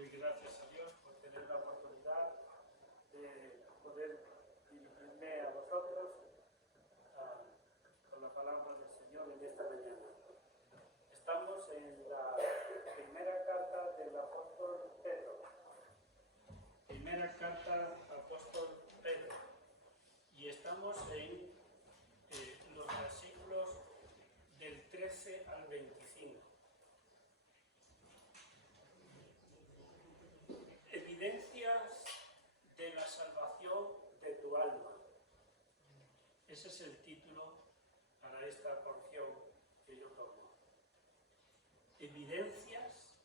Doy gracias a Dios por tener la oportunidad de poder dirigirme a vosotros con la palabra del Señor en esta mañana. Estamos en la primera carta del apóstol Pedro. Primera carta del apóstol Pedro. Y estamos en los versículos del 13 al 25. Evidencias de la salvación de tu alma. Ese es el título para esta porción que yo tomo. Evidencias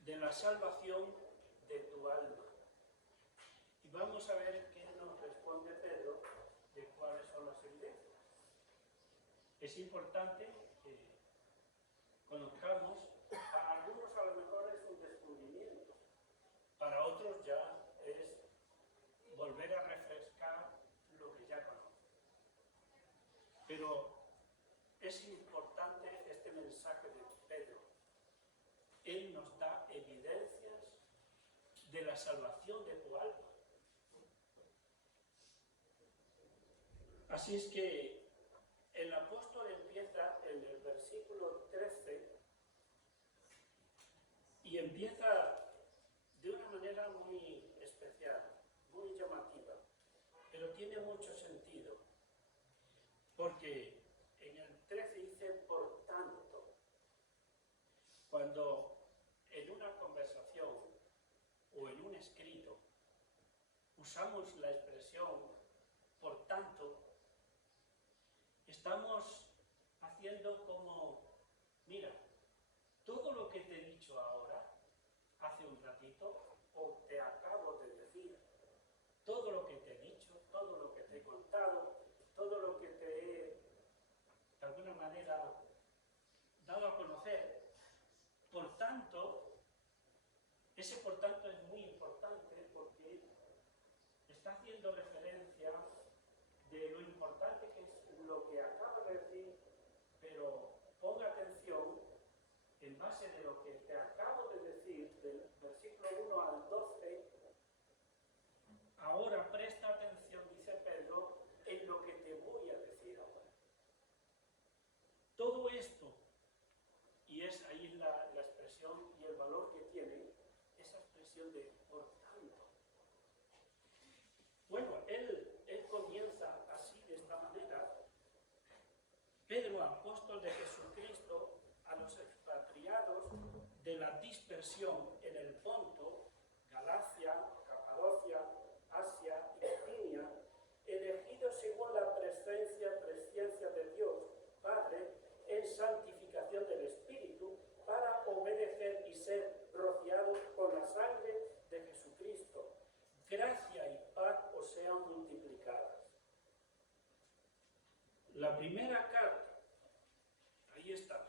de la salvación de tu alma. Y vamos a ver qué nos responde Pedro de cuáles son las evidencias. Es importante que conozcamos, para algunos a lo mejor es un descubrimiento, para otros ya es volver a refrescar lo que ya conocen. Pero es importante este mensaje de Pedro. Él nos da evidencias de la salvación de tu alma. Así es que el apóstol empieza en el versículo 13 y empieza de una manera muy especial, muy llamativa, pero tiene mucho sentido, porque en el 13 dice por tanto. Cuando en una conversación o en un escrito usamos la expresión por tanto, estamos haciendo como, mira, todo lo que te he dicho ahora, hace un ratito, o te acabo de decir, todo lo que te he dicho, todo lo que te he contado, todo lo que te he, de alguna manera, dado a conocer, por tanto, ese por tanto es muy importante porque está haciendo referencia de lo importante que es lo que acaba de decir, pero ponga atención, en base de lo que te acabo de decir, del versículo 1 al 12, ahora presta atención, dice Pedro, en lo que te voy a decir ahora. Todo esto, y es ahí la expresión y el valor que tiene esa expresión de por tanto. Bueno, él comienza así, de esta manera. Pedro, apóstol de Jesucristo, a los expatriados de la dispersión en el Ponto, Galacia, Capadocia, Asia y Bitinia, elegidos según la presciencia de Dios, Padre, en santificación del Espíritu, para obedecer y ser rociados con la sangre de Jesucristo. Gracia y paz os sean multiplicadas. La primera carta, ahí está.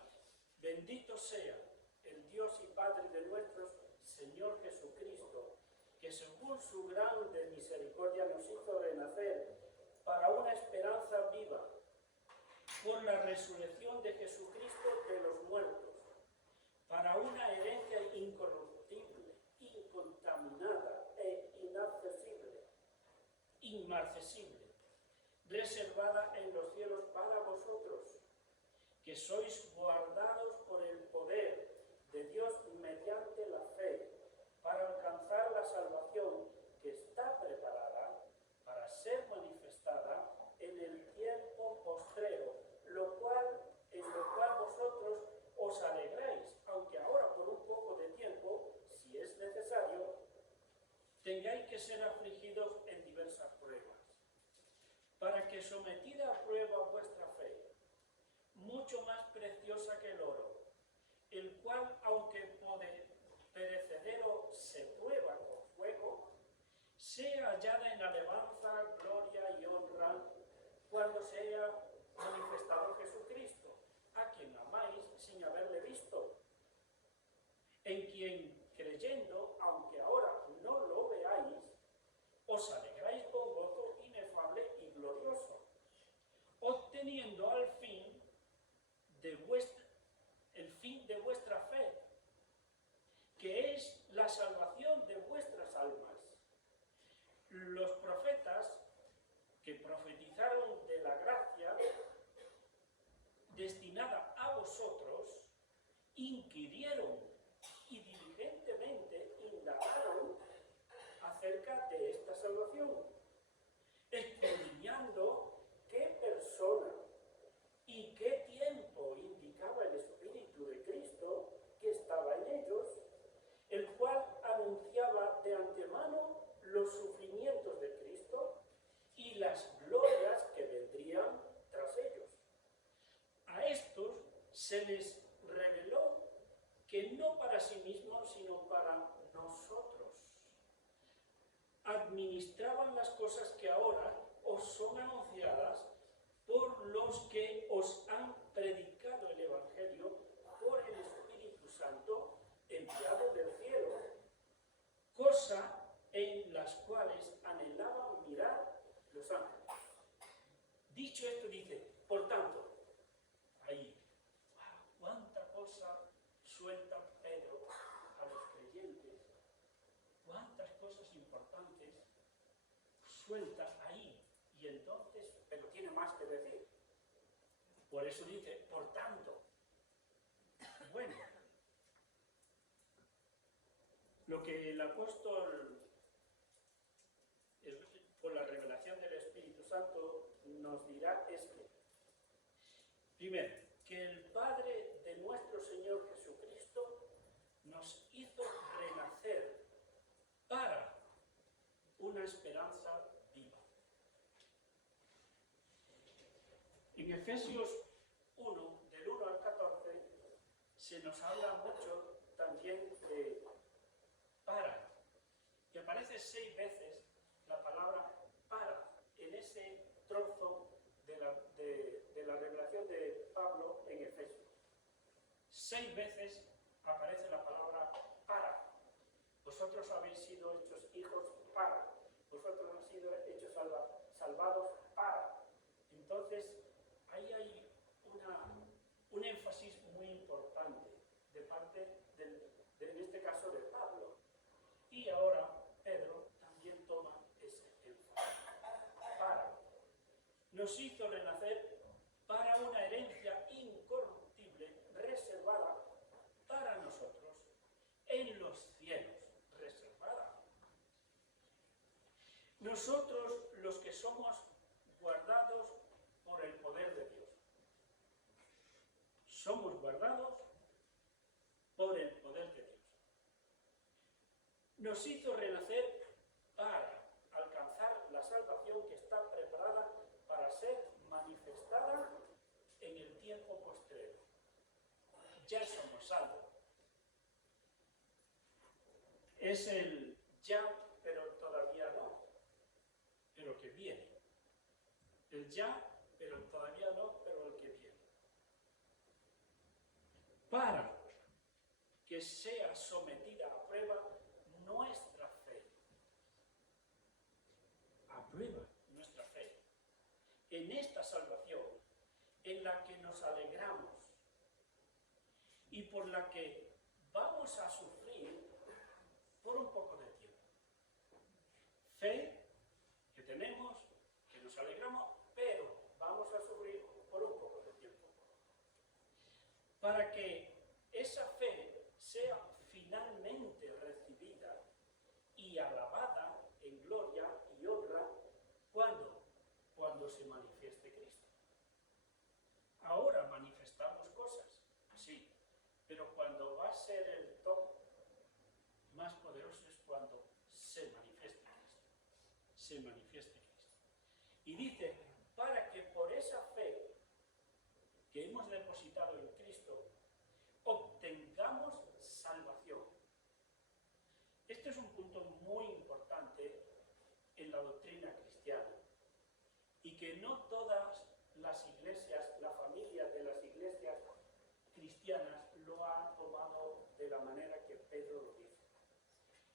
Bendito sea el Dios y Padre de nuestro Señor Jesucristo, que según su grande misericordia nos hizo renacer para una esperanza viva, por la resurrección de Jesucristo de los muertos, para una herencia incorruptible, incontaminada e inmarcesible, reservada en los cielos para vosotros, que sois guardados por el poder de Dios mediante la fe, para alcanzar la salvación que está preparada para ser manifestada en el tiempo postrero, en lo cual vosotros os alegráis, aunque ahora por un poco de tiempo, si es necesario, tengáis que ser afligidos en diversas pruebas, para que sometida a prueba vuestra fe, mucho más preciosa que el oro, el cual, aunque perecedero se prueba con fuego, sea hallada en alabanza, gloria y honra cuando sea manifestado Jesucristo, a quien amáis sin haberle visto, en quien creyendo, aunque ahora no lo veáis, os alegráis con gozo inefable y glorioso, obteniendo al fin el fin de vuestra fe, que destinada a vosotros, inquirieron y diligentemente indagaron acerca de esta salvación, escudriñando qué persona y qué tiempo indicaba el Espíritu de Cristo que estaba en ellos, el cual anunciaba de antemano los sufrimientos de Cristo y las glorias que vendrían tras ellos. A estos se les reveló que no para sí mismos, sino para nosotros, administraban las cosas que ahora os son anunciadas por los que os han predicado el Evangelio por el Espíritu Santo enviado del cielo, cosa en las cuales anhelaban mirar los ángeles. Dicho esto, dice, por tanto, ahí, wow, cuánta cosa suelta Pedro a los creyentes, cuántas cosas importantes suelta ahí, y entonces, pero tiene más que decir. Por eso dice, por tanto. Bueno, lo que el apóstol, por la revelación del Espíritu Santo, nos dirá es que, primero, que el Padre de nuestro Señor Jesucristo nos hizo renacer para una esperanza viva. En Efesios 1, del 1 al 14, se nos habla mucho también de para, y aparece 6 veces la palabra para en ese trozo de la revelación de Pablo en Efesios. 6 veces aparece la palabra para. Vosotros habéis sido hechos hijos para. Vosotros habéis sido hechos salvados para. Entonces, ahí hay un énfasis muy importante de parte, en este caso, de Pablo. Y ahora Pedro también toma ese énfasis. Para. Nos hizo renacer para una herencia incorruptible, reservada para nosotros en los cielos. Reservada. Nosotros, los que somos guardados por el poder de Dios. Somos guardados por el poder de Dios. Nos hizo renacer para alcanzar la salvación que está preparada para ser manifestada en el tiempo postrero. Ya somos salvos. Es el ya, pero todavía no, pero que viene. El ya, pero todavía no, pero el que viene. Para que sea sometida a prueba nuestra fe. A prueba nuestra fe. En esta salvación, en la que nos alegramos y por la que vamos a sufrir por un poco de tiempo. Fe que tenemos, que nos alegramos, pero vamos a sufrir por un poco de tiempo. Para que esa fe sea finalmente recibida y alabada en gloria y honra, cuando se manifieste Cristo. Ahora manifestamos cosas, sí, pero cuando va a ser el top más poderoso es cuando se manifieste Cristo. Se manifieste Cristo. Y dice, para que por esa fe que hemos depositado en Cristo, obtengamos salvación. Este es un punto muy importante en la doctrina cristiana y que no todas las iglesias, la familia de las iglesias cristianas lo ha tomado de la manera que Pedro lo dice.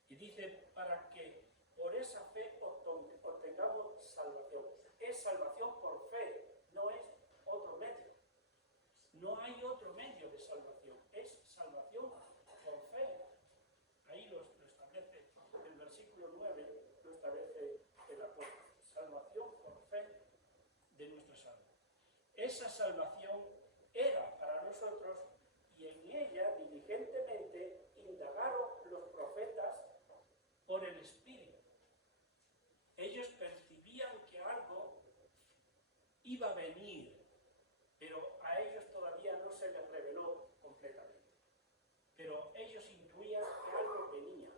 Y dice, para que por esa fe obtengamos salvación. Es salvación por fe, no es otro medio. No hay otro medio de salvación, es salvación por fe. Ahí lo establece, el versículo 9 lo establece el apóstol. Salvación por fe de nuestra salvación. Esa salvación era pero ellos intuían que algo venía,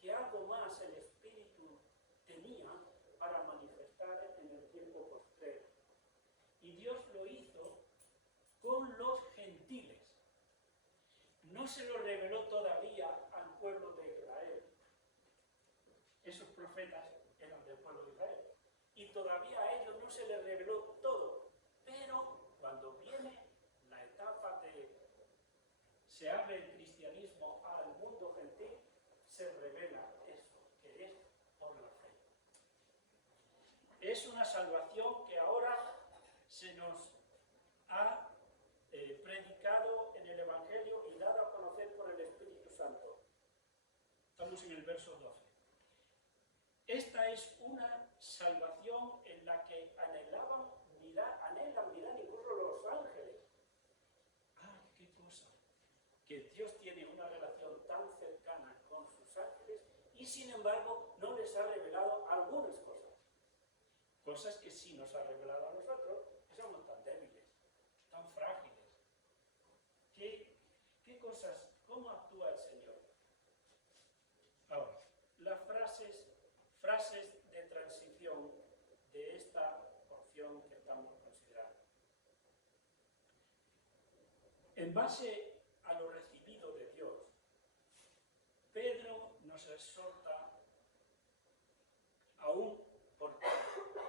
que algo más el Espíritu tenía para manifestar en el tiempo postrero. Y Dios lo hizo con los gentiles. No se lo reveló todavía al pueblo de Israel. Esos profetas eran del pueblo de Israel. Y todavía a ellos no se les reveló todo. Pero cuando viene la etapa de se abre el cristianismo al mundo gentil, se revela eso, que es por la fe. Es una salvación que ahora se nos ha predicado en el Evangelio y dado a conocer por el Espíritu Santo. Estamos en el verso 12. Esta es una salvación en la que anhelan mirar incluso los ángeles. ¡Ah, qué cosa! Que Dios tiene una relación tan cercana con sus ángeles y sin embargo no les ha revelado algunas cosas. Cosas que sí nos ha revelado a nosotros, que somos tan débiles, tan frágiles. ¿Qué cosas, cómo actúa el Señor? Ahora, las frases de transición de esta porción que estamos considerando. En base a lo recibido de Dios, Pedro nos exhorta aún por tanto.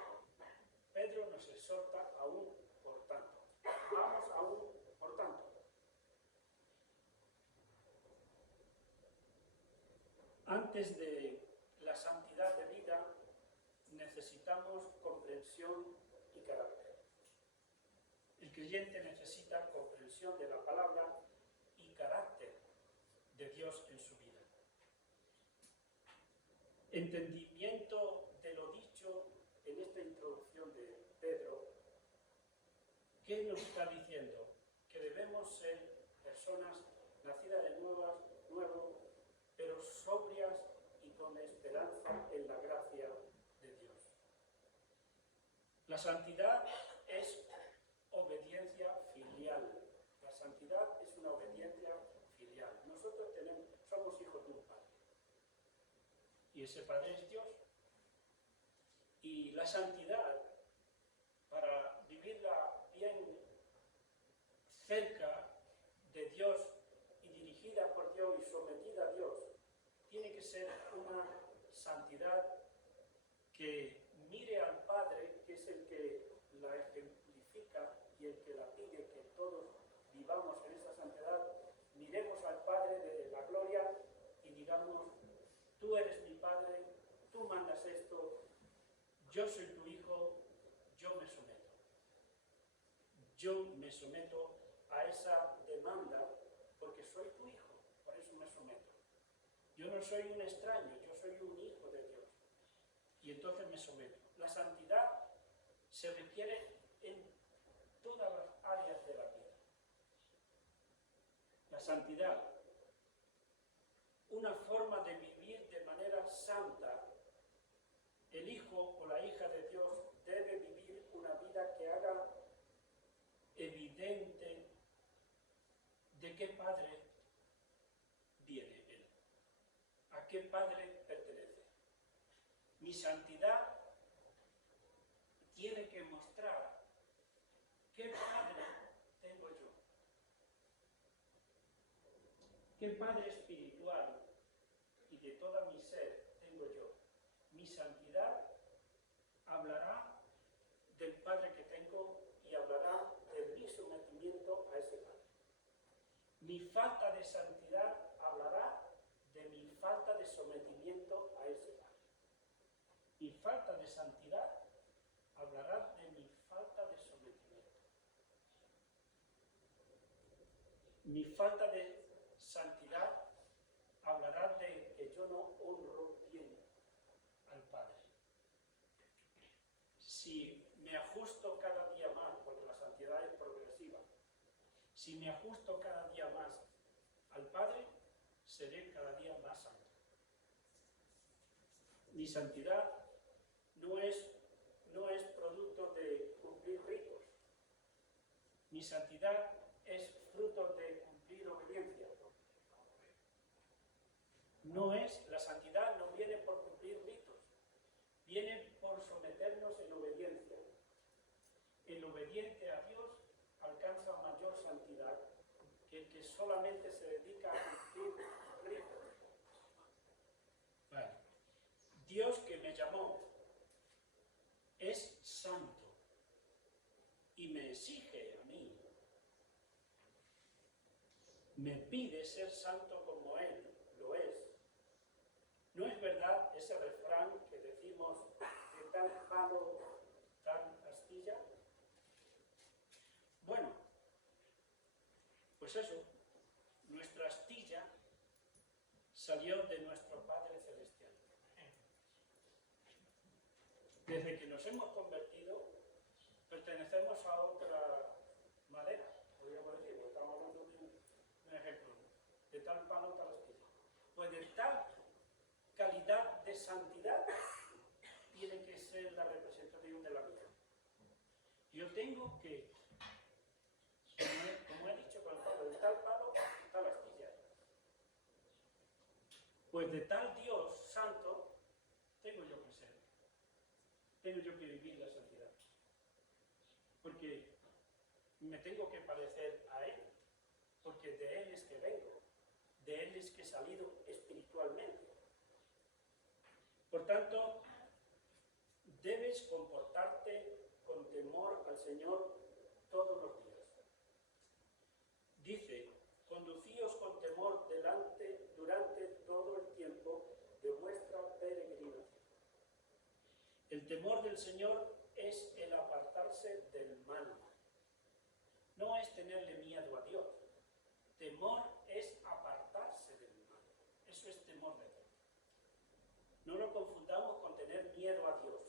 Pedro nos exhorta aún por tanto. Vamos aún por tanto. Antes de la santidad de vida, necesitamos comprensión y carácter. El creyente necesita comprensión de la palabra y carácter de Dios en su vida. Entendimiento de lo dicho en esta introducción de Pedro. ¿Qué nos está diciendo? Que debemos ser personas nacidas de nuevo, pero sobrias y con esperanza en la gracia de Dios. La santidad es obediencia filial. La santidad es una obediencia filial. Nosotros somos hijos de un Padre. Y ese Padre es Dios. Y la santidad, para vivirla bien cerca de Dios y dirigida por Dios y sometida a Dios, tiene que ser una santidad que mire al Padre, que es el que la ejemplifica y el que la pide que todos vivamos en esa santidad. Miremos al Padre de la gloria y digamos: tú eres mi Padre, tú mandas esto, yo soy tu hijo, yo me someto. Yo me someto a esa demanda porque soy tu hijo, por eso me someto. Yo no soy un extraño, yo soy un hijo de Dios. Y entonces me someto. La santidad se requiere en todas las áreas de la vida. La santidad, una forma de vivir de manera santa. El hijo o la hija de Dios debe vivir una vida que haga evidente de qué padre viene él, a qué padre pertenece. Mi santidad tiene que mostrar qué padre tengo yo, qué padre espiritual y de toda mi ser tengo yo. Mi santidad hablará del Padre que tengo y hablará de mi sometimiento a ese Padre. Mi falta de santidad hablará de mi falta de sometimiento a ese Padre. Mi falta de santidad hablará de mi falta de sometimiento. Mi falta de santidad hablará de que yo no honro bien al Padre. Si me ajusto cada día más, porque la santidad es progresiva, si me ajusto cada día más al Padre, seré cada día más santo. Mi santidad no es producto de cumplir ritos. Mi santidad es fruto de cumplir obediencia. La santidad no viene por cumplir ritos, viene por someternos en obediencia. El obediente a Dios alcanza mayor santidad que el que solamente se dedica a cumplir ritos. Vale. Dios que me llamó es santo y me exige a mí, me pide ser santo como Él lo es. ¿No es verdad ese refrán que decimos de tal palo, tal astilla? Bueno, pues eso, nuestra astilla salió de nuestro Padre Celestial. Desde que nos hemos convertido, pertenecemos a otra madera, podríamos decir, porque estamos hablando de un ejemplo, de tal palo, tal astilla. Pues de tal calidad de santidad tiene que ser la representación de la vida. Yo tengo que, como he dicho con el palo, de tal palo, tal astilla. Pues de tal Dios santo tengo yo que ser. Tengo yo que vivir la santidad. Porque me tengo que parecer a Él. Porque de Él es que vengo. De Él es que he salido espiritualmente. Por tanto, debes comportarte con temor al Señor todos los días. Dice, conducíos con temor durante todo el tiempo de vuestra peregrinación. El temor del Señor es el apartarse del mal. No es tenerle miedo a Dios. Temor es apartarse del mal. Eso es temor de Dios. No lo confundamos con tener miedo a Dios.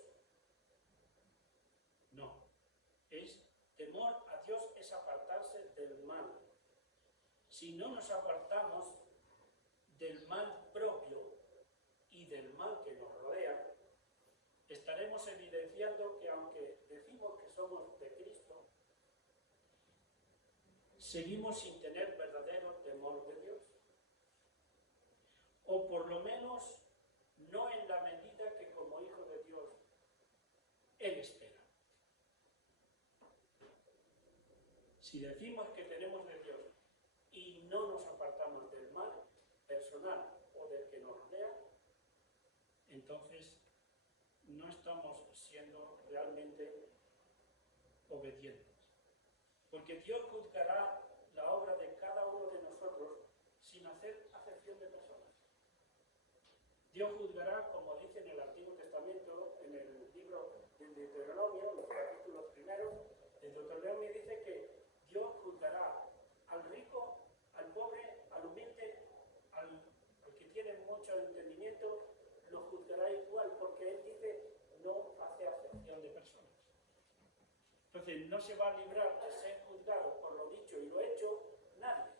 No. Temor a Dios es apartarse del mal. Si no nos apartamos del mal propio y del mal que nos rodea, estaremos evidenciando que aunque decimos que somos de Cristo, seguimos sin tener verdadero temor de Dios. O por lo menos no en la medida que como hijo de Dios Él espera. Si decimos que tenemos de Dios y no nos apartamos del mal personal o del que nos rodea, entonces no estamos siendo realmente obedientes. Porque Dios juzgará la obra de cada uno de nosotros sin hacer acepción de personas. Dios juzgará, como dice en el Antiguo Testamento, en el libro de Deuteronomio, en los capítulos primeros, en Deuteronomio dice que Dios juzgará al rico, al pobre, al humilde, al que tiene mucho entendimiento, lo juzgará igual, porque Él dice, no hace acepción de personas. Entonces, no se va a librar de ser juzgado por lo dicho y lo hecho nadie.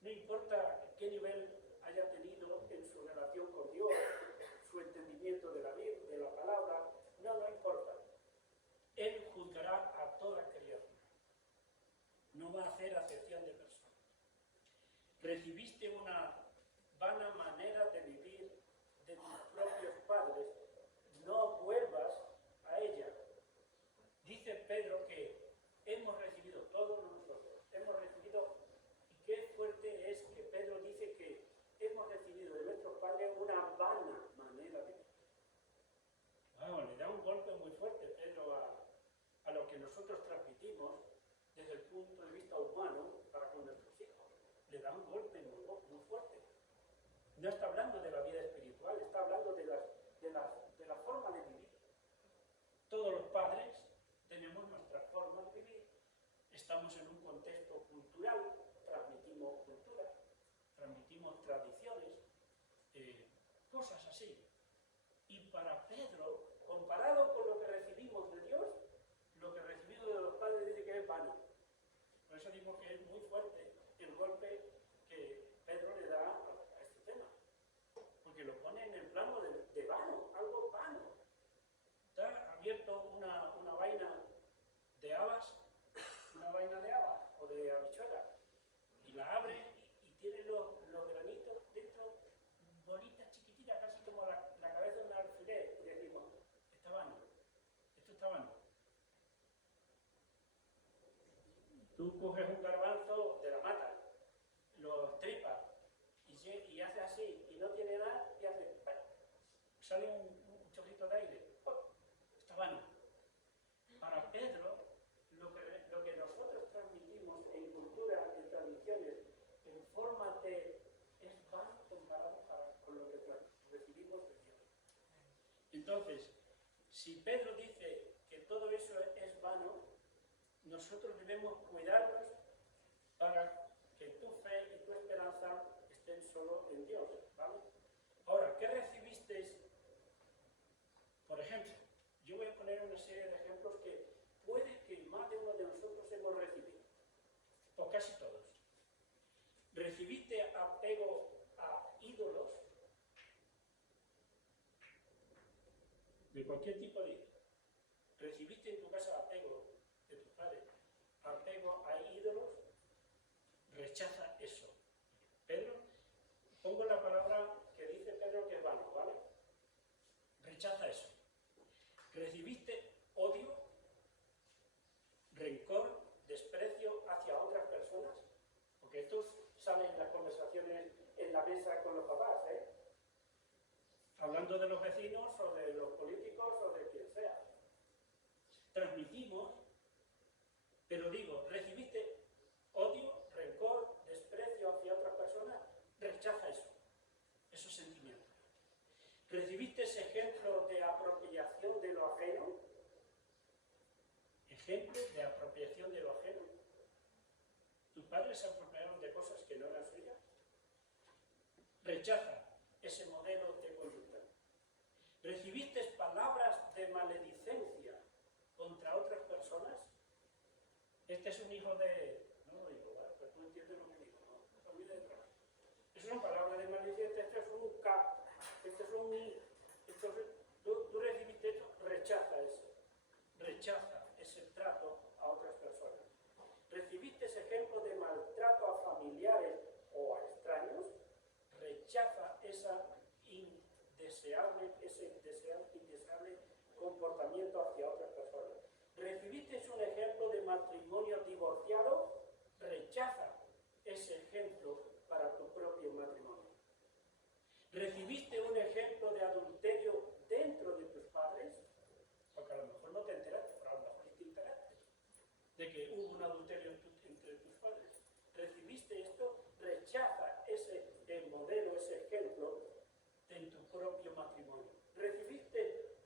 No importa qué nivel haya tenido en su relación con Dios, su entendimiento de la Biblia, de la palabra, no importa. Él juzgará a toda criatura. No va a hacer acepción de personas. Recibiste una vana manera de vivir de tus propios padres, no vuelvas a ella. Dice Pedro que hemos recibido, todos nosotros, hemos recibido, y qué fuerte es que Pedro dice que hemos recibido de nuestros padres una vana manera de vivir. Bueno, le da un golpe muy fuerte Pedro a lo que nosotros transmitimos desde el punto de vista humano para con nuestros hijos. Le da un golpe muy fuerte. No está hablando de la vida espiritual, está hablando de la forma de vivir. Todos los padres tenemos nuestra forma de vivir. Estamos en un contexto cultural, transmitimos cultura, transmitimos tradiciones, cosas así. Y para Pedro, comparado con lo que recibimos de Dios, lo que recibimos de los padres dice que es vano. Por eso digo que es muy fuerte el golpe que Pedro le da a este tema. Porque lo pone en el plano de vano, algo vano. Está abierto una vaina de habas, o de habichuelas, y la abre y tiene los granitos dentro está vano. Tú coges un garbanzo de la mata, lo estripas y haces así, y no tiene nada, y hace, sale un chorrito de aire, está vano. Para Pedro, lo que nosotros transmitimos en cultura, en tradiciones, en forma de es vano comparado con lo que recibimos de Dios. Entonces, si Pedro dice que todo eso es vano, nosotros debemos cuidarnos para que tu fe y tu esperanza estén solo en Dios, ¿vale? Ahora, ¿qué recibisteis? Por ejemplo, yo voy a poner una serie de ejemplos que puede que más de uno de nosotros hemos recibido, o casi todos. ¿Recibiste apego a ídolos? De cualquier tipo de ídolo. ¿Recibiste en tu casa apego de tus padres? Apego a ídolos, rechaza eso. Pedro, pongo la palabra que dice Pedro que es vano, ¿vale? Rechaza eso. ¿Recibiste odio, rencor, desprecio hacia otras personas? Porque esto sale en las conversaciones en la mesa con los papás, ¿eh? Hablando de los vecinos o de los políticos o de quien sea. Transmitimos, pero digo, ¿recibiste odio, rencor, desprecio hacia otras personas? Rechaza eso, esos sentimientos. ¿Recibiste ese ejemplo de apropiación de lo ajeno? ¿Ejemplo de apropiación de lo ajeno? ¿Tus padres se apropiaron de cosas que no eran suyas? Rechaza ese modelo de conducta. ¿Recibiste palabras de maledicencia contra otras personas? Este es un hijo de... No lo digo, ¿vale? Pero tú entiendes lo que digo, ¿no? Familia de trabajo. Eso son palabras de maledicencia, esto es un K, esto es un I. Tú recibiste esto, rechaza eso. Rechaza ese trato a otras personas. ¿Recibiste ese ejemplo de maltrato a familiares o a extraños? Rechaza ese indeseable comportamiento hacia otras personas. ¿Recibiste un ejemplo de matrimonio divorciado? Rechaza ese ejemplo para tu propio matrimonio. ¿Recibiste un ejemplo de adulterio dentro de tus padres? Porque a lo mejor no te enteraste, pero a lo mejor sí te enteraste de que hubo un adulterio entre tus padres. ¿Recibiste esto? Rechaza ese modelo, ese ejemplo en tu propio matrimonio. ¿Recibiste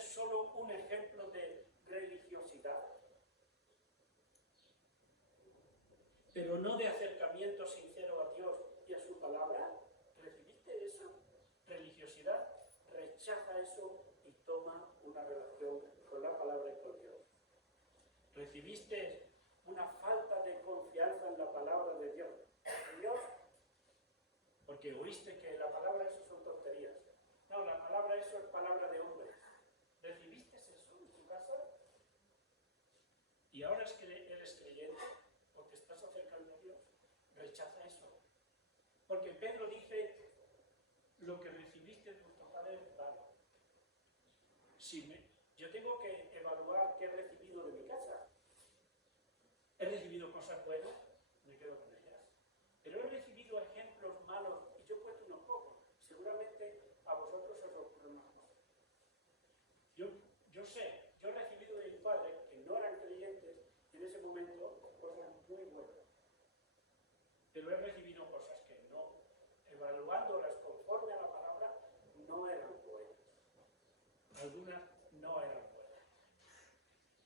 solo un ejemplo de religiosidad, pero no de acercamiento sincero a Dios y a su palabra? ¿Recibiste eso? Religiosidad, rechaza eso y toma una relación con la palabra y con Dios. ¿Recibiste una falta de confianza en la palabra de Dios? Porque oíste que la palabra eso son tonterías. No, la palabra eso es palabra de hombres. ¿Recibiste eso en tu casa? Y ahora es que eres creyente o te estás acercando a Dios. Rechaza eso. Porque Pedro dice, lo que recibiste de tus padres es vano. Yo tengo que evaluar qué he recibido de mi casa. He recibido cosas buenas, me quedo con ellas. Pero he recibido ejemplos malos, y yo he puesto unos pocos. Seguramente a vosotros os ocurren más cosas. Yo sé, yo he recibido de mis padres, que no eran creyentes, en ese momento, cosas muy buenas. Pero he recibido cosas que no, evaluándolas conforme a la palabra, no eran buenas. Algunas no eran buenas.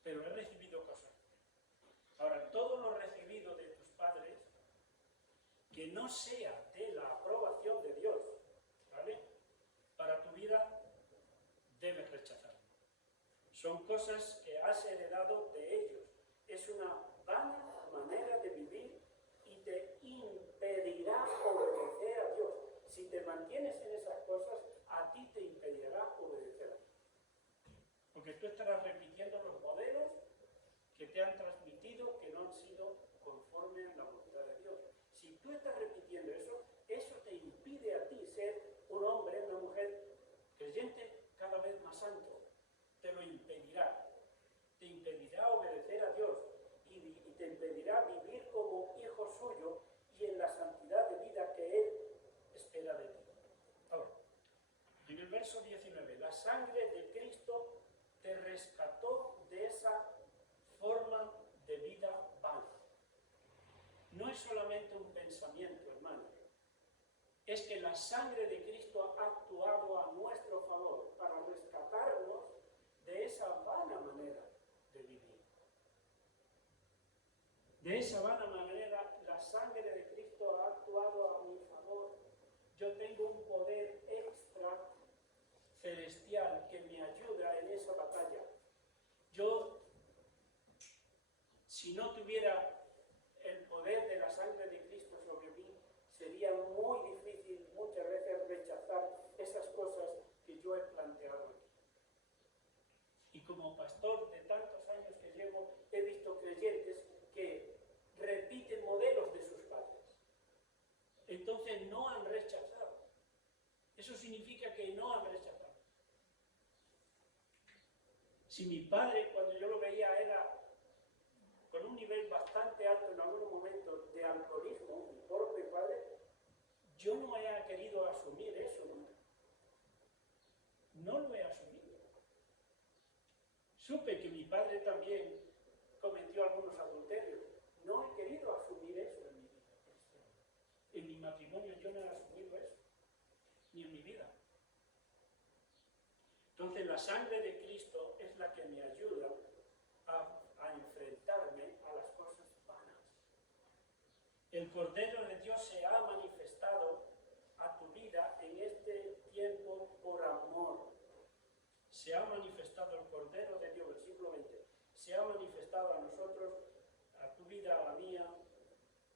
Pero he recibido cosas. Ahora, todo lo recibido de tus padres, que no sea de la aprobación de Dios, ¿vale? Para tu vida, debes rechazarlo. Son cosas que has heredado de ellos. Es una vana manera de vivir y te impedirá obedecer a Dios. Si te mantienes en esas cosas, a ti te impedirá obedecer a Dios. Porque tú estarás repitiendo los modelos que te han transmitido que no han sido conforme a la voluntad de Dios. Si tú estás repitiendo eso, eso te impide a ti ser un hombre, una mujer creyente creyente cada vez más santo te lo impedirá. Te impedirá obedecer a Dios y te impedirá vivir como hijo suyo y en la santidad de vida que Él espera de ti. Ahora, en el verso 19, la sangre de Cristo te rescató de esa forma de vida vana. No es solamente un pensamiento, hermanos. Es que la sangre de Cristo ha actuado a nuestro favor para rescatarnos de esa vana manera de vivir. De esa vana manera, la sangre de Cristo ha actuado a mi favor. Yo tengo un poder extra celestial que me ayuda en esa batalla. Yo, si no tuviera el poder de la sangre de Cristo sobre mí, sería muy difícil muchas veces rechazar esas cosas que yo he planteado aquí. Y como pastor de tantos años que llevo, he visto creyentes que repiten modelos de sus padres. Entonces no han rechazado. Eso significa que no han rechazado. Si mi padre, cuando yo lo veía, era con un nivel bastante alto en algunos momentos de alcoholismo, mi propio padre, yo no he querido asumir eso nunca. No lo he asumido. Supe que mi padre también cometió algunos adulterios. No he querido asumir eso en mi vida cristiana. En mi matrimonio yo no he asumido eso, ni en mi vida. Entonces la sangre de Cristo es la que me ayuda a enfrentarme a las cosas vanas. El Cordero de Dios se ha manifestado a tu vida en este tiempo por amor. Se ha manifestado el Cordero de Dios, versículo 20, se ha manifestado a nosotros, a tu vida, a la mía,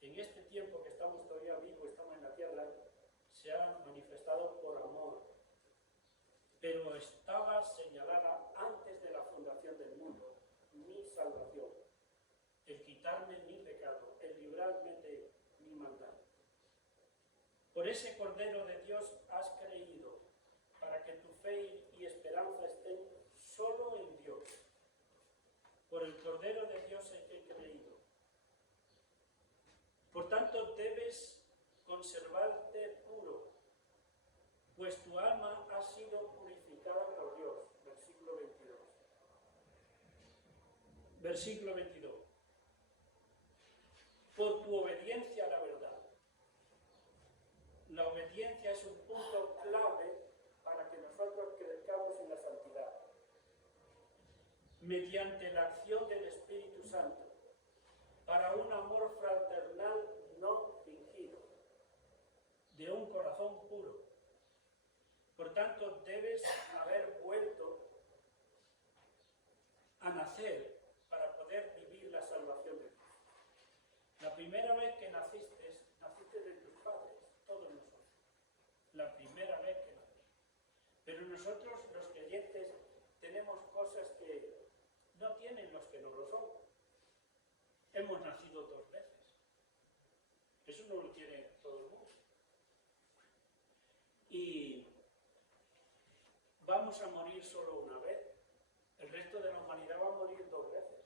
en este tiempo que estamos todavía vivos, estamos en la tierra, se ha manifestado por amor. Pero estaba señalada antes de la fundación del mundo mi salvación, el quitarme mi pecado, el librarme de mi maldad. Por ese Cordero de Dios has creído, para que tu fe y esperanza estén solo en Dios. Por el Cordero de Dios he creído. Por tanto, debes conservarte puro, pues tu alma ha sido purificada por Dios. Versículo 22. Versículo 22. Por tu obediencia a la verdad. La obediencia es un punto clave para que nosotros crezcamos en la santidad. Mediante la acción del Espíritu Santo, para un amor fraternal no fingido, de un corazón puro. Por tanto, debes haber vuelto a nacer para poder vivir la salvación de Dios. La primera vez que naciste, naciste de tus padres, todos nosotros. La primera vez que naciste. Pero nosotros, los creyentes, tenemos cosas que no tienen los que no lo son. Hemos nacido 2 veces. Eso no lo tiene todo el mundo. Y vamos a morir solo una vez. El resto de la humanidad va a morir 2 veces.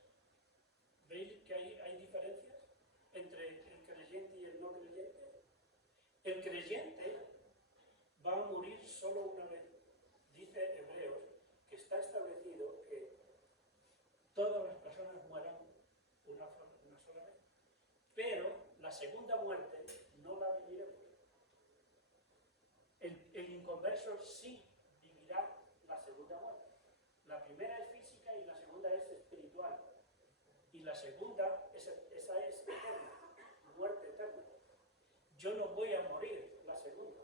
¿Veis que hay diferencias entre el creyente y el no creyente? El creyente va a morir solo una vez. Dice Hebreos que está establecido que todas las personas mueran una sola vez. Pero la segunda muerte no la viviremos. El inconverso sí vivirá la segunda muerte. La primera es física y la segunda es espiritual. Y la segunda, esa es eterna, muerte eterna. Yo no voy a morir la segunda,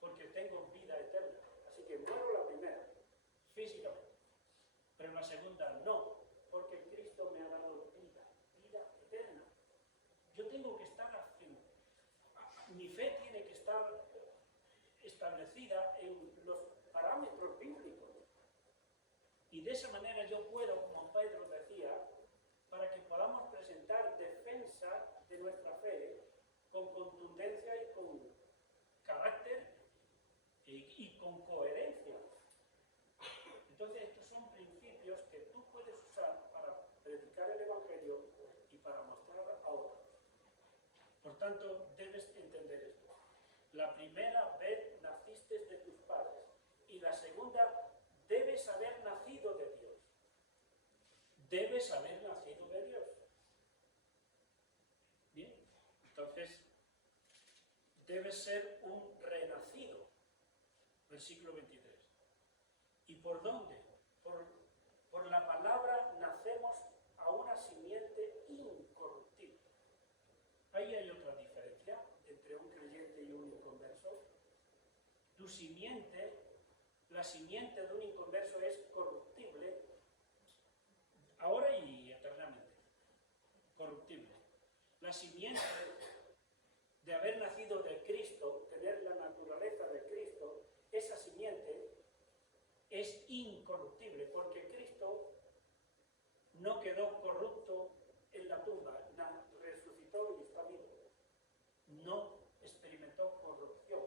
porque tengo vida eterna. Así que muero la primera, físicamente. Pero la segunda no, porque Cristo me ha dado vida eterna. Yo tengo que estar haciendo. Mi fe tiene que estar establecida en los parámetros bíblicos. Y de esa manera yo puedo, como Pedro decía, para que podamos presentar defensa de nuestra fe con contundencia y con carácter y con coherencia. La primera vez naciste de tus padres. Y la segunda, debes haber nacido de Dios. Debes haber nacido de Dios. Bien, entonces, debes ser un renacido. Versículo 23. ¿Y por dónde? Por la palabra nacemos a una simiente incorruptible. Ahí hay otra diferencia entre un creyente y un inconverso. Tu simiente, la simiente de un inconverso es corruptible, ahora y eternamente. Corruptible. La simiente de haber nacido de Cristo, tener la naturaleza de Cristo, esa simiente es incorruptible, porque Cristo no quedó corrupto en la tumba, resucitó y está vivo. No experimentó corrupción.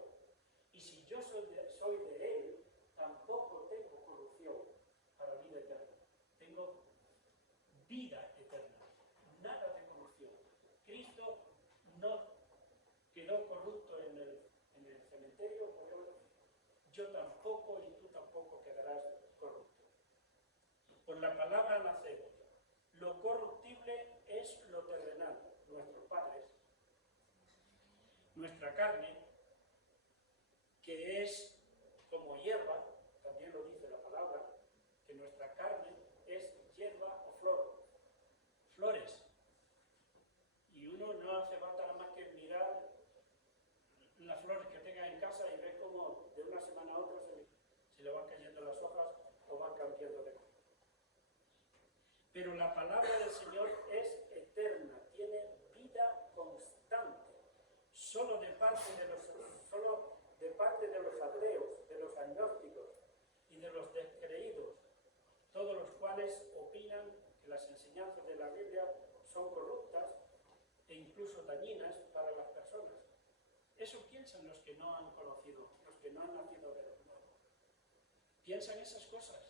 Y si yo soy de Él, tampoco tengo corrupción para vida eterna. Tengo vida eterna, nada de corrupción. Cristo no quedó corrupto en el cementerio, yo tampoco y tú tampoco quedarás corrupto. Por la palabra nacemos. Lo corruptible es lo terrenal, nuestros padres, nuestra carne, que es como hierba, también lo dice la palabra, que nuestra carne es hierba o flores. Y uno no hace falta nada más que mirar las flores que tenga en casa y ve cómo de una semana a otra se le van cayendo las hojas o van cambiando de color. Pero la palabra del Señor es eterna, tiene vida constante. Solo de parte de los ateos, de los agnósticos y de los descreídos, todos los cuales opinan que las enseñanzas de la Biblia son corruptas e incluso dañinas para las personas. Eso piensan los que no han conocido, los que no han nacido de nuevo. Piensan esas cosas.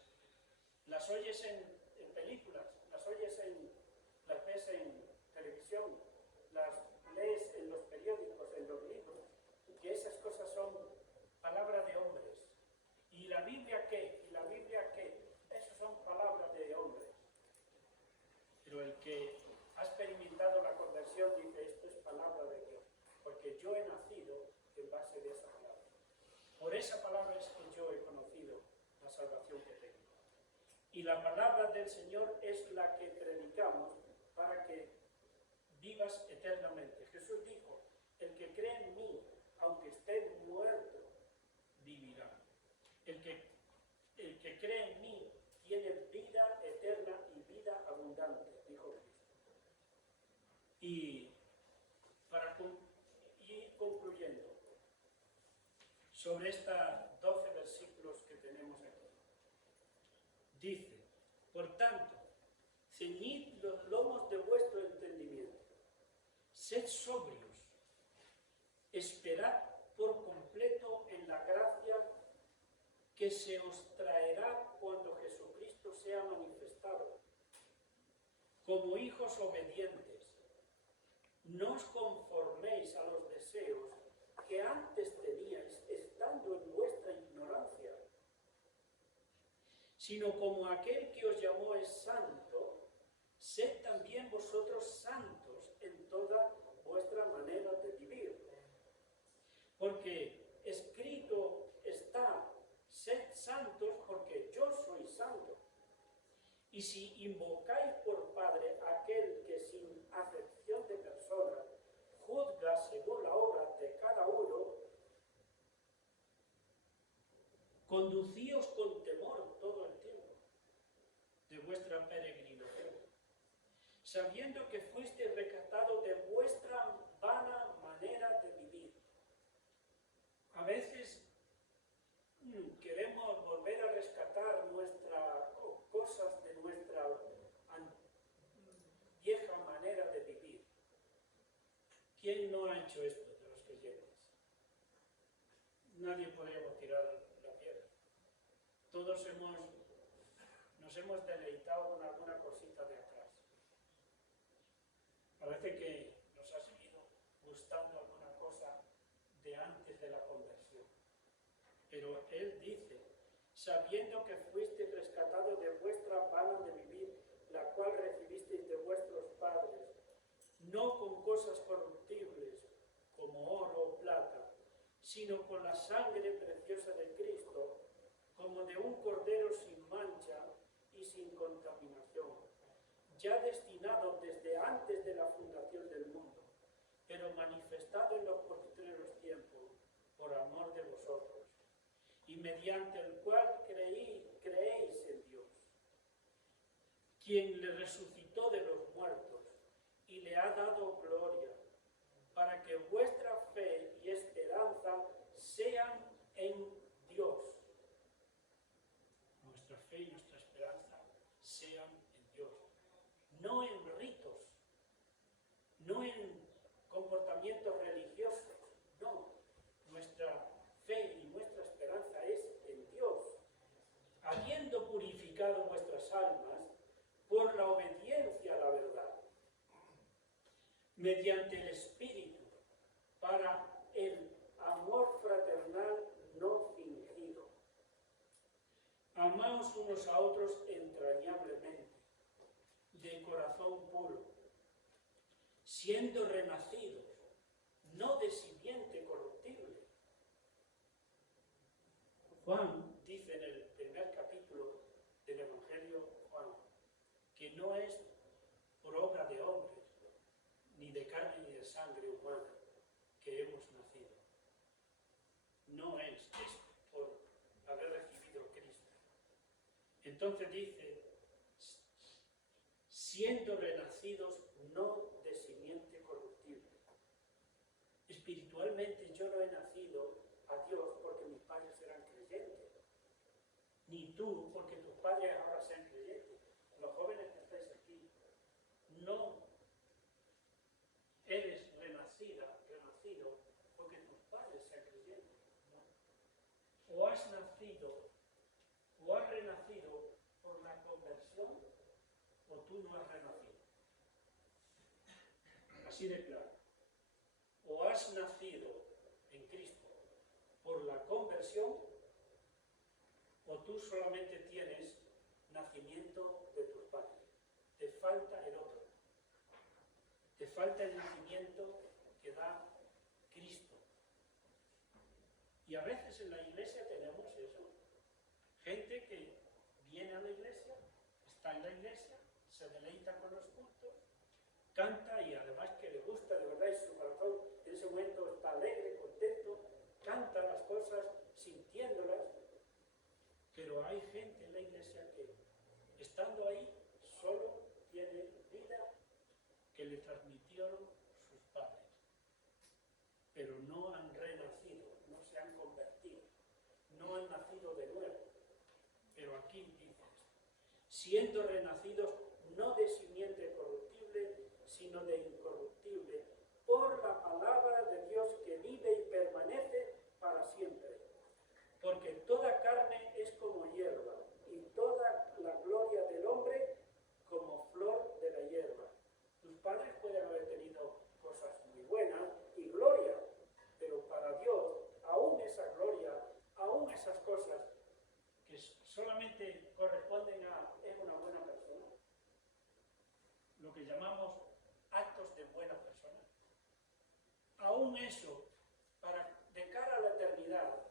Las oyes en películas, las ves en televisión, las lees en los periódicos, en los libros, que esas cosas son palabras de hombres. ¿Y la Biblia qué? ¿Y la Biblia qué? Esas son palabras de hombres. Pero el que ha experimentado la conversión dice, esto es palabra de Dios, porque yo he nacido en base de esa palabra. Por esa palabra es que yo he conocido la salvación que tengo. Y la palabra del Señor es la que predicamos para que vivas eternamente. Jesús dijo, el que cree en mí, aunque esté muerto, vivirá. El que cree en mí tiene vida eterna y vida abundante, dijo Cristo. Y para ir concluyendo sobre estos 12 versículos que tenemos aquí, dice, por tanto, ceñid los lomos de vuestro entendimiento, sed sobrios, esperad por completo en la gracia que se os traerá cuando Jesucristo sea manifestado. Como hijos obedientes, no os conforméis a los deseos que antes teníais estando en vuestra ignorancia, sino como aquel que os llamó es santo, sed también vosotros santos en toda vuestra manera de vivir. Porque escrito está, sed santos porque yo soy santo. Y si invocáis por Padre aquel que sin acepción de persona juzga según la obra de cada uno, conducíos con temor todo el tiempo de vuestra peregrinación, sabiendo que fuisteis rescatados de vuestra vana manera de vivir. A veces queremos volver a rescatar cosas de nuestra vieja manera de vivir. ¿Quién no ha hecho esto de los creyentes? Nadie podríamos tirar la piedra. Todos nos hemos deleitado con alguna cosita de atrás. Parece que nos ha seguido gustando alguna cosa de antes de Pero él dice, sabiendo que fuisteis rescatados de vuestra vana de vivir, la cual recibisteis de vuestros padres, no con cosas corruptibles, como oro o plata, sino con la sangre preciosa de Cristo, como de un cordero sin mancha y sin contaminación, ya destinado desde antes de la fundación del mundo, pero manifestado en los postreros tiempos, por amor de vosotros, y mediante el cual creéis en Dios, quien le resucitó de los muertos y le ha dado gloria, para que vuestra fe y esperanza sean en Dios. Nuestra fe y nuestra esperanza sean en Dios. No en ritos, no en comportamientos religiosos, no. Nuestra fe y nuestra esperanza es en Dios, habiendo purificado vuestras almas por la obediencia a la verdad, mediante el Espíritu, para el amor fraternal no fingido. Amaos unos a otros entrañablemente, de corazón puro, siendo renacidos, no de simiente corruptible. Juan dice en el primer capítulo del Evangelio Juan, que no es por obra de hombres, ni de carne ni de sangre humana, que hemos nacido. No es por haber recibido Cristo. Entonces dice, siendo renacidos no de simiente corruptible. Espiritualmente yo no he nacido a Dios porque mis padres eran creyentes, ni tú porque tus padres ahora sean creyentes. Los jóvenes que estáis aquí, no eres renacido porque tus padres sean creyentes. No. O has nacido, o has renacido por la conversión, o tú no has renacido. Así de claro. O has nacido en Cristo por la conversión, o tú solamente tienes nacimiento de tus padres. Te falta el otro. Te falta el nacimiento que da Cristo. Y a veces en la iglesia tenemos eso. Gente que viene a la iglesia, está en la iglesia, se deleita con los cultos, canta y además que le gusta de verdad y su corazón en ese momento está alegre, contento, canta las cosas sintiéndolas, pero hay gente en la iglesia que estando ahí solo tiene vida que le transmitieron sus padres, pero no han renacido, no se han convertido, no han nacido de nuevo. Pero aquí dice esto, siendo renacidos no de simiente corruptible, sino de incorruptible, por la palabra de Dios que vive y permanece para siempre. Porque toda carne es como hierba, y toda la gloria del hombre como flor de la hierba. Tus padres pueden haber tenido cosas muy buenas y gloria, pero para Dios, aún esa gloria, aún esas cosas que solamente corresponden a es una buena persona, lo que llamamos actos de buena persona, aún eso, de cara a la eternidad,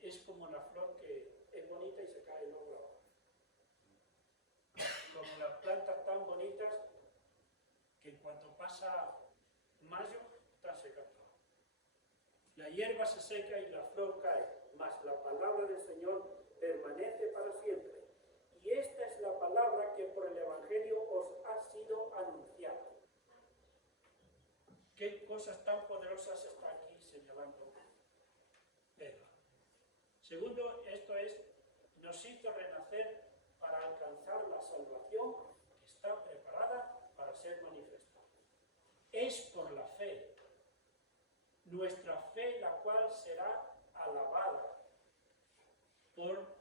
es como la flor que es bonita y se cae luego abajo. Como las plantas tan bonitas que en cuanto pasa mayo, están secas todas. La hierba se seca y la flor cae, mas la palabra del Señor permanece para siempre. Y esta es la palabra que por el Evangelio os ha sido anunciada. ¿Qué cosas tan poderosas está aquí señalando Pedro? Segundo, esto es, nos hizo renacer para alcanzar la salvación que está preparada para ser manifestada. Es por la fe, nuestra fe la cual será alabada, por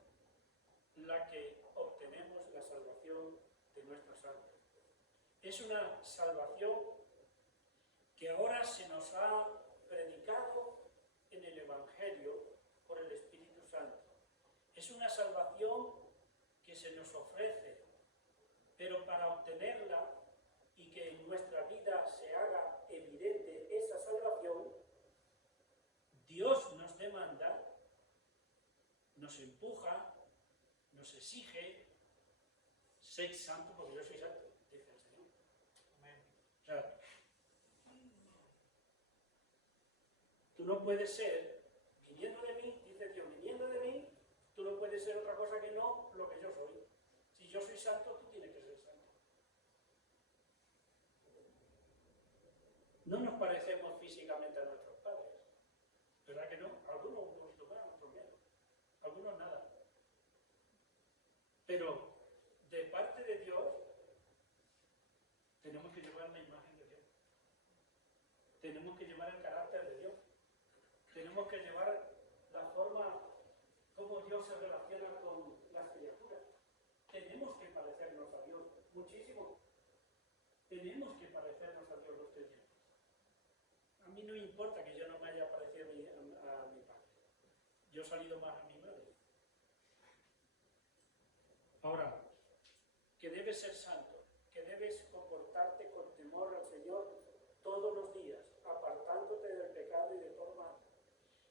la que obtenemos la salvación de nuestras almas. Es una salvación que ahora se nos ha predicado en el Evangelio por el Es una salvación que se nos ofrece, pero para obtenerla y que en nuestra vida se haga evidente esa salvación, Dios nos demanda, nos empuja, nos exige, sed santo porque yo soy santo, dice el Señor. Amén. O sea, tú no puedes ser, viniendo de mí, dice Dios, viniendo de mí, tú no puedes ser otra cosa que no lo que yo soy. Si yo soy santo, tú tienes que ser santo. No nos parecemos físicamente a nuestros padres, ¿verdad que no? Algunos un poquito más, otros menos, algunos nada. Pero de parte de Dios tenemos que llevar la imagen de Dios. Tenemos que llevar el carácter de Dios. Tenemos que llevar la forma como Dios se relaciona con las criaturas. Tenemos que parecernos a Dios muchísimo. Tenemos que parecernos a Dios los creyentes. A mí no me importa que yo no me haya parecido a mi padre. Yo he salido más a mi madre. Ahora, que debes ser santo, que debes comportarte con temor al Señor todos los días, apartándote del pecado y de todo mal.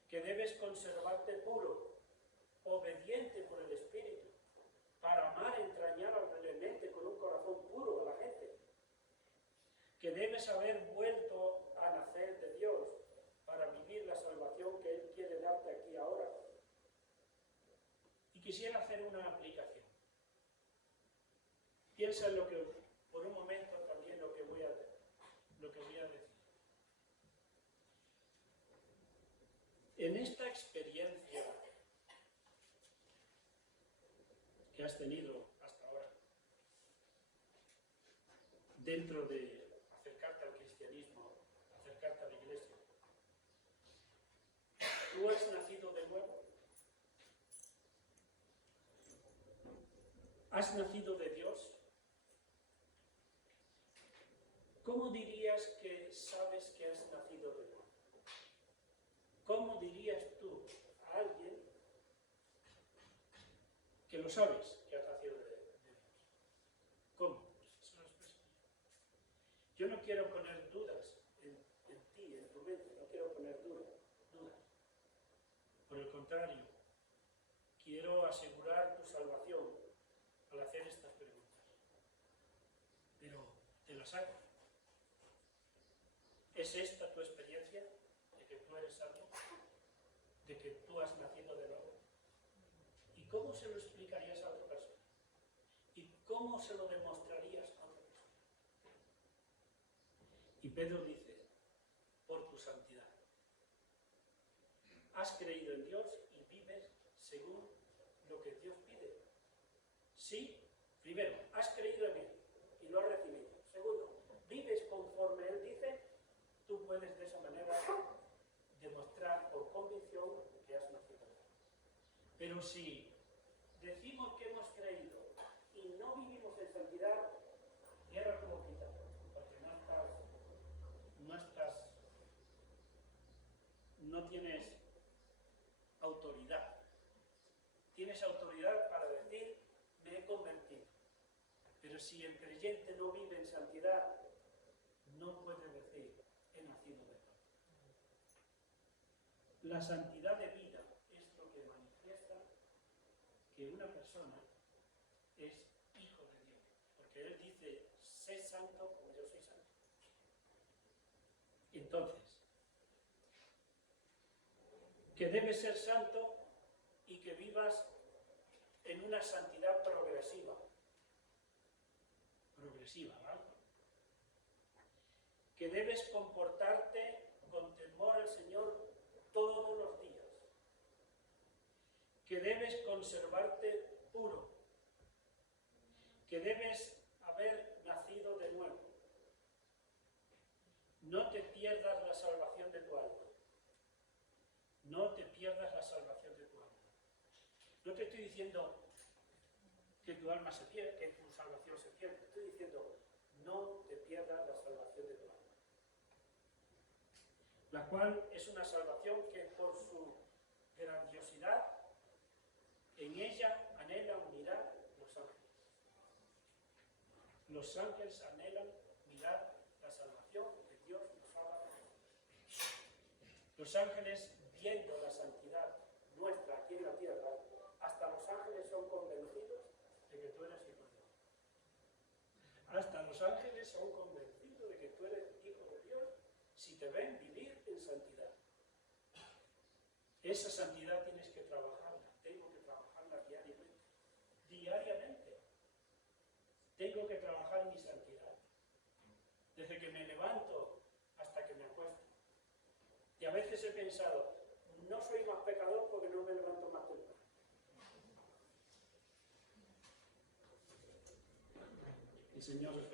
Que debes conservarte puro, obediente por el Espíritu, para amar entrañablemente con un corazón puro a la gente. Que debes haber vuelto a nacer de Dios para vivir la salvación que Él quiere darte aquí ahora. Y quisiera hacer una aplicación. Piensa en lo que, por un momento también lo que voy a decir. En esta experiencia que has tenido hasta ahora, dentro de acercarte al cristianismo, acercarte a la iglesia, ¿tú has nacido de nuevo? ¿Has nacido de Dios? ¿Cómo dirías que sabes que has nacido de nuevo? ¿Cómo dirías tú a alguien que lo sabes que has nacido de Dios? ¿Cómo? Eso no es expresión. Yo no quiero poner dudas en ti, en tu mente, no quiero poner dudas. Por el contrario, quiero asegurar tu salvación al hacer estas preguntas. Pero te las hago. ¿Es esta tu experiencia de que tú eres salvo? ¿De que tú has nacido de nuevo? ¿Y cómo se lo explicarías a otra persona? ¿Y cómo se lo demostrarías a otra persona? Y Pedro dice, por tu santidad. Has creído en Dios y vives según lo que Dios pide. Sí, primero, has creído en Él y lo has recibido. Segundo, vives conforme Él dice. Tú puedes de esa manera demostrar por convicción que has nacido. Pero si decimos que hemos creído y no vivimos en santidad, cierra tu boquita, porque no tienes autoridad. Tienes autoridad para decir, me he convertido. Pero si el creyente no vive en santidad, no puede decir, he nacido de nuevo. La santidad de vida es lo que manifiesta que una persona es hijo de Dios. Porque Él dice, sé santo como yo soy santo. Entonces, que debes ser santo y que vivas en una santidad progresiva. ¿Vale? Que debes comportarte con temor al Señor todos los días. Que debes conservarte puro. Que debes haber nacido de nuevo. No te pierdas la salvación de tu alma. No te pierdas la salvación de tu alma. No te estoy diciendo que tu alma se pierda, que tu salvación se pierda. Te estoy diciendo, no te pierdas la salvación de tu alma. La cual es una salvación que por su grandiosidad En ella anhelan mirar los ángeles. Los ángeles anhelan mirar la salvación que Dios nos ha dado. Los ángeles, viendo la santidad nuestra aquí en la tierra, hasta los ángeles son convencidos de que tú eres hijo de Dios. Hasta los ángeles son convencidos de que tú eres hijo de Dios si te ven vivir en santidad. Esa santidad tienes que trabajarla, tengo que trabajarla diariamente. Diariamente. Tengo que trabajar mi santidad. Desde que me levanto hasta que me acuesto. Y a veces he pensado, no soy más pecador porque no me levanto más temprano. El Señor